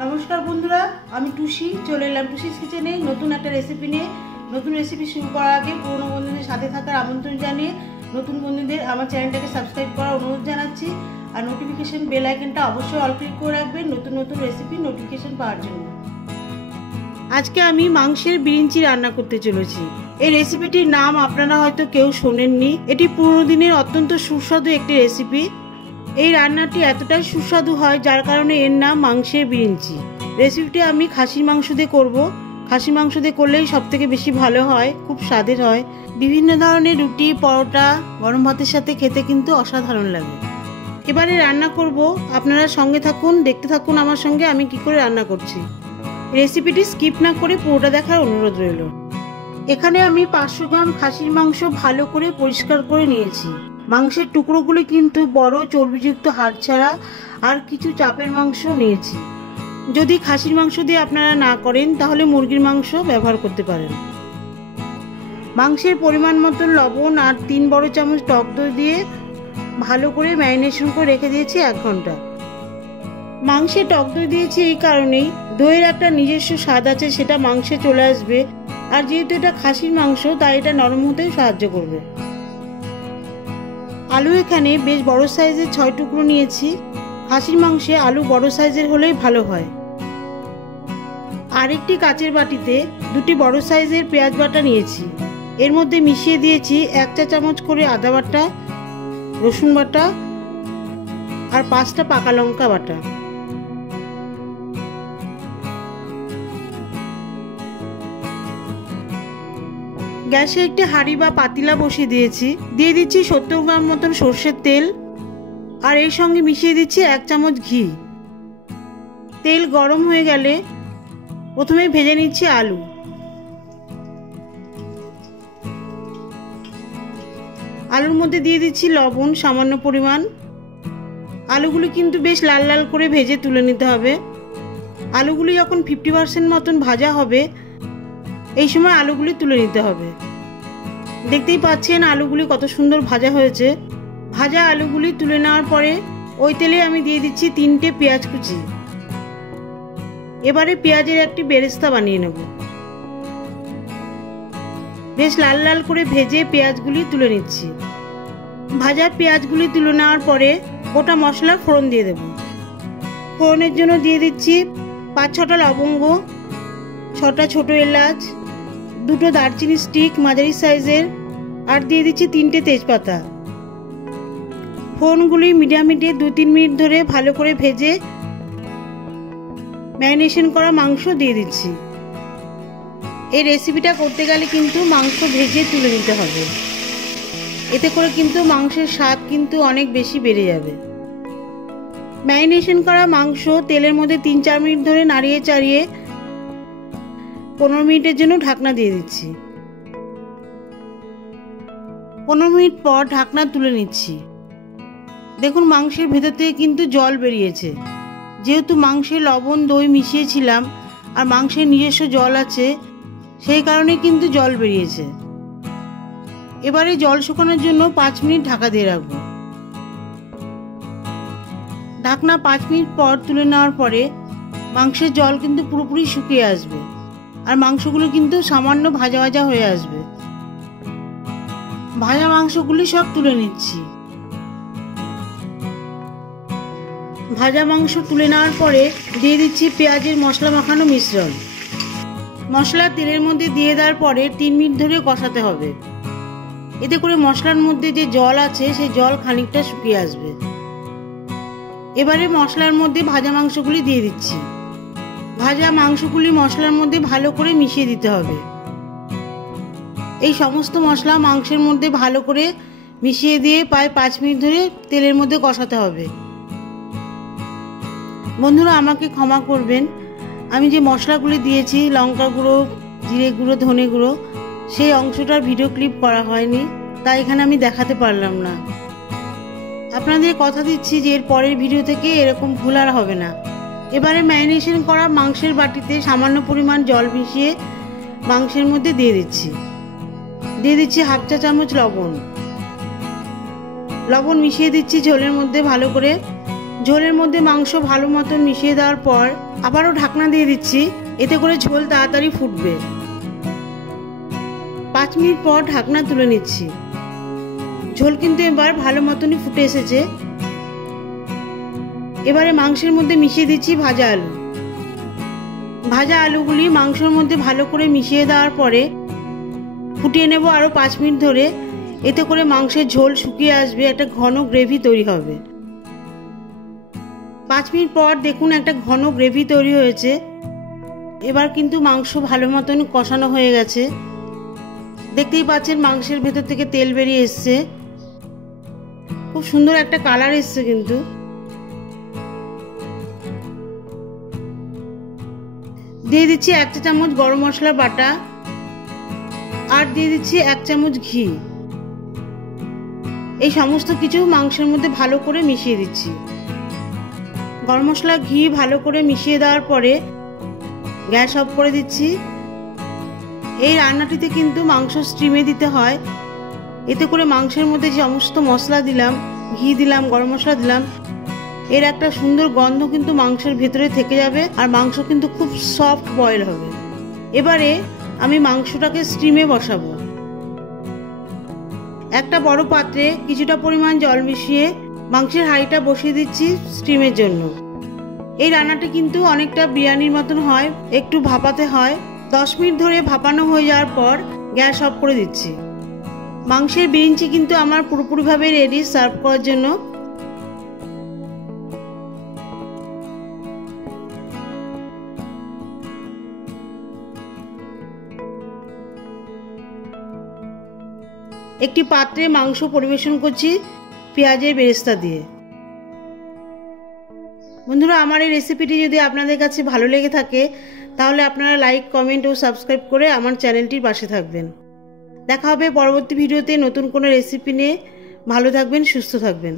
नमस्कार बंधुरा आमी टुसी चले एलाम टुसिस किचेने नतून एक रेसिपि निये। नतून रेसिपि शुरू करार आगे पुरानो बंधुदेर साथे थाकार आमंत्रण जानिये नतून बंधुदेर आमार चैनेलटाके सबस्क्राइब करार अनुरोध जानाच्छि और नोटिफिकेशन बेल आइकनटा अवश्यई अल क्लिक करे राखबेन नतून नतून रेसिपि नोटिफिकेशन पाওয়ার जन्य। आजके आमी मांसेर बिरिंचि रान्ना करते चलेछि। এই রেসিপিটির নাম আপনারা হয়তো কেউ শোনেননি। এটি পুরনো দিনের অত্যন্ত সুস্বাদু একটি রেসিপি। এই রান্নাটি এতটাই সুস্বাদু হয় যার কারণে এর নাম মাংসের বিরিঞ্চি। রেসিপিটি আমি খাসির মাংস দিয়ে করব। খাসির মাংস দিয়ে করলেই সবথেকে বেশি ভালো হয়, খুব স্বাদের হয়। বিভিন্ন ধরনের রুটি, পরোটা, গরম ভাতের সাথে খেতে কিন্তু অসাধারণ লাগে। এবারে রান্না করব, আপনারা সঙ্গে থাকুন, দেখতে থাকুন আমার সঙ্গে আমি কি করে রান্না করছি। রেসিপিটি স্কিপ না করে পুরোটা দেখার অনুরোধ রইল। এখানে আমি 500 গ্রাম খাসির মাংস ভালো করে পরিষ্কার করে নিয়েছি। মাংসের টুকরোগুলো কিন্তু বড় চর্বিযুক্ত হাড় ছাড়া আর কিছু চাপের মাংস নিয়েছি। যদি খাসির মাংস দিয়ে আপনারা না করেন তাহলে মুরগির মাংস ব্যবহার করতে পারেন। মাংসের পরিমাণ মতো লবণ আর 3 বড় চামচ টক দই দিয়ে ভালো করে ম্যারিনেশন করে রেখে দিয়েছি 1 ঘন্টা। মাংসে টক দই দিয়েছি এই কারণেই, দইয়ের একটা নিজস্ব স্বাদ আছে, সেটা মাংসে চলে আসবে। আর যেহেতু এটা খাসির মাংস তাই এটা নরম হতেও সাহায্য করবে। আলু এখানে বেশ বড় সাইজের 6 টুকরো নিয়েছি। খাসির মাংসে আলু বড় সাইজের হলেই ভালো হয়। আরেকটি কাচের বাটিতে 2টি বড় সাইজের পেঁয়াজ বাটা নিয়েছি। এর মধ্যে মিশিয়ে দিয়েছি 1 চা চামচ করে আদা বাটা, রসুন বাটা আর 5টা পাকা লঙ্কা বাটা। গ্যাসে একটি হাঁড়ি বা পাতিলা বসিয়ে দিয়েছি। দিয়ে দিচ্ছি 70 গ্রাম মতন সরষের তেল আর এর সঙ্গে মিশিয়ে দিচ্ছি 1 চামচ ঘি। তেল গরম হয়ে গেলে প্রথমে ভেজে নিচ্ছি আলু। আলুর মধ্যে দিয়ে দিচ্ছি লবণ সামান্য পরিমাণ। আলুগুলি কিন্তু বেশ লাল লাল করে ভেজে তুলে নিতে হবে। আলুগুলি যখন 50% মতন ভাজা হবে এই সময় আলুগুলি তুলে নিতে হবে। দেখতেই পাচ্ছেন আলুগুলি কত সুন্দর ভাজা হয়েছে। ভাজা আলুগুলি তুলে নেওয়ার পরে ওই তেলে আমি দিয়ে দিচ্ছি 3টে পেঁয়াজ কুচি। এবারে পেঁয়াজের একটি বেরেস্তা বানিয়ে নেব। বেশ লাল লাল করে ভেজে পেঁয়াজগুলি তুলে নিচ্ছি। ভাজা পেঁয়াজগুলি তুলে নেওয়ার পরে গোটা মশলা ফোড়ন দিয়ে দেব। ফোড়নের জন্য দিয়ে দিচ্ছি 5-6টা লবঙ্গ, 6টা ছোট এলাচ, 2টো দারচিনি স্টিক মাঝারি সাইজের আর দিয়ে দিচ্ছি 3টে তেজপাতা। ফোড়নগুলি মিডিয়াম হিটে 2-3 মিনিট ধরে ভালো করে ভেজে ম্যারিনেশন করা মাংস দিয়ে দিচ্ছি। এই রেসিপিটা করতে গেলে কিন্তু মাংস ভেজে তুলে নিতে হবে, এতে করে কিন্তু মাংসের স্বাদ কিন্তু অনেক বেশি বেড়ে যাবে। ম্যারিনেশন করা মাংস তেলের মধ্যে 3-4 মিনিট ধরে নাড়িয়ে চাড়িয়ে 15 মিনিটের জন্য ঢাকনা দিয়ে দিচ্ছি। 15 মিনিট পর ঢাকনা তুলে নিচ্ছি। দেখুন মাংসের ভেতর থেকে কিন্তু জল বেরিয়েছে। যেহেতু মাংসে লবণ দই মিশিয়েছিলাম আর মাংসের নিজস্ব জল আছে সেই কারণে কিন্তু জল বেরিয়েছে। এবারে জল শুকানোর জন্য 5 মিনিট ঢাকা দিয়ে রাখবো। ঢাকনা 5 মিনিট পর তুলে নেওয়ার পরে মাংসের জল কিন্তু পুরোপুরি শুকিয়ে আসবে আর মাংসগুলো কিন্তু সামান্য ভাজা ভাজা হয়ে আসবে। ভাজা মাংসগুলি সব তুলে নিচ্ছি। ভাজা মাংস তুলে নেওয়ার পরে দিয়ে দিচ্ছি পেঁয়াজের মশলা মাখানো মিশ্রণ। মশলা তেলের মধ্যে দিয়ে দেওয়ার পরে 3 মিনিট ধরে কষাতে হবে। এতে করে মশলার মধ্যে যে জল আছে সেই জল খানিকটা শুকিয়ে আসবে। এবারে মশলার মধ্যে ভাজা মাংসগুলি দিয়ে দিচ্ছি। ভাজা মাংসগুলি মশলার মধ্যে ভালো করে মিশিয়ে দিতে হবে। এই সমস্ত মশলা মাংসের মধ্যে ভালো করে মিশিয়ে দিয়ে প্রায় 5 মিনিট ধরে তেলের মধ্যে কষাতে হবে। বন্ধুরা আমাকে ক্ষমা করবেন, আমি যে মশলাগুলি দিয়েছি লঙ্কা গুঁড়ো, জিরে গুঁড়ো, ধনে গুঁড়ো, সেই অংশটার ভিডিও ক্লিপ করা হয়নি, তাই এখানে আমি দেখাতে পারলাম না। আপনাদের কথা দিচ্ছি যে এর পরের ভিডিও থেকে এরকম ভুল আর হবে না। এবারে ম্যারিনেশন করা মাংসের বাটিতে সামান্য পরিমাণ জল মিশিয়ে মাংসের মধ্যে দিয়ে দিচ্ছি। দিয়ে দিচ্ছি 1/2 চা চামচ লবণ। লবণ মিশিয়ে দিচ্ছি ঝোলের মধ্যে ভালো করে। ঝোলের মধ্যে মাংস ভালো মতন মিশিয়ে দেওয়ার পর আবারও ঢাকনা দিয়ে দিচ্ছি, এতে করে ঝোল তাড়াতাড়ি ফুটবে। 5 মিনিট পর ঢাকনা তুলে নিচ্ছি। ঝোল কিন্তু এবার ভালো মতনই ফুটে এসেছে। এবারে মাংসের মধ্যে মিশিয়ে দিচ্ছি ভাজা আলু। ভাজা আলুগুলি মাংসের মধ্যে ভালো করে মিশিয়ে দেওয়ার পরে ফুটিয়ে নেব আরও 5 মিনিট ধরে। এতে করে মাংসের ঝোল শুকিয়ে আসবে, একটা ঘন গ্রেভি তৈরি হবে। 5 মিনিট পর দেখুন একটা ঘন গ্রেভি তৈরি হয়েছে। এবার কিন্তু মাংস ভালো মতন কষানো হয়ে গেছে। দেখতেই পাচ্ছেন মাংসের ভেতর থেকে তেল বেরিয়ে এসছে, খুব সুন্দর একটা কালার এসছে। কিন্তু দিয়ে দিচ্ছি 1 চা চামচ গরম মশলা বাটা, আর দিয়ে দিচ্ছি 1 চামচ ঘি। এই সমস্ত কিছু মাংসের মধ্যে ভালো করে মিশিয়ে দিচ্ছি। গরম মশলা ঘি ভালো করে মিশিয়ে দেওয়ার পরে গ্যাস অফ করে দিচ্ছি। এই রান্নাটিতে কিন্তু মাংস স্টিমে দিতে হয়, এতে করে মাংসের মধ্যে যে সমস্ত মশলা দিলাম, ঘি দিলাম, গরম মশলা দিলাম, এর একটা সুন্দর গন্ধ কিন্তু মাংসের ভেতরে থেকে যাবে, আর মাংস কিন্তু খুব সফট বয়েল হবে। এবারে আমি মাংসটাকে স্টিমে বসাবো। একটা বড় পাত্রে কিছুটা পরিমাণ জল মিশিয়ে মাংসের হাঁড়িটা বসিয়ে দিচ্ছি স্টিমের জন্য। এই রান্নাটি কিন্তু অনেকটা বিরিয়ানির মতন হয়, একটু ভাপাতে হয়। 10 মিনিট ধরে ভাপানো হয়ে যাওয়ার পর গ্যাস অফ করে দিচ্ছি। মাংসের বিরিঞ্চি কিন্তু আমার পুরোপুরিভাবে রেডি সার্ভ করার জন্য। একটি পাত্রে মাংস পরিবেশন করছি পেঁয়াজের বেরেস্তা দিয়ে। বন্ধুরা, আমার এই রেসিপিটি যদি আপনাদের কাছে ভালো লেগে থাকে তাহলে আপনারা লাইক, কমেন্ট ও সাবস্ক্রাইব করে আমার চ্যানেলটির পাশে থাকবেন। দেখা হবে পরবর্তী ভিডিওতে নতুন কোনো রেসিপি নিয়ে। ভালো থাকবেন, সুস্থ থাকবেন।